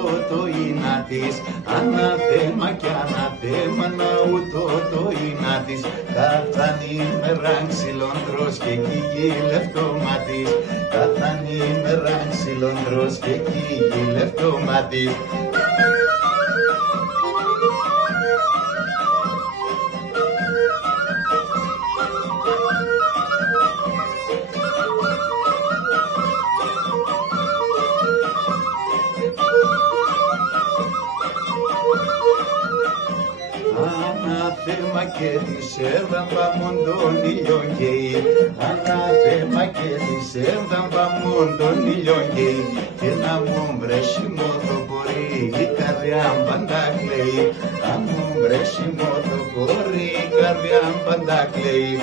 ούτω το είναι της, αναθέμα κι αναθέμα να ούτω το είναι της. Καθάν ημέρα ξυλόντρος και κυγεί λεφτώμα της, καθάν ημέρα ξυλόντρος και κυγεί λεφτώμα της. Ανάθεμα και της έρδαμπα μον τον ήλιον καίει, ανάθεμα και της έρδαμπα μον τον ήλιον καίει, και να μου βρέσει μότο μπορεί η καρδιά πάντα κλαίει, να μου βρέσει μότο μπορεί η καρδιά πάντα κλαίει.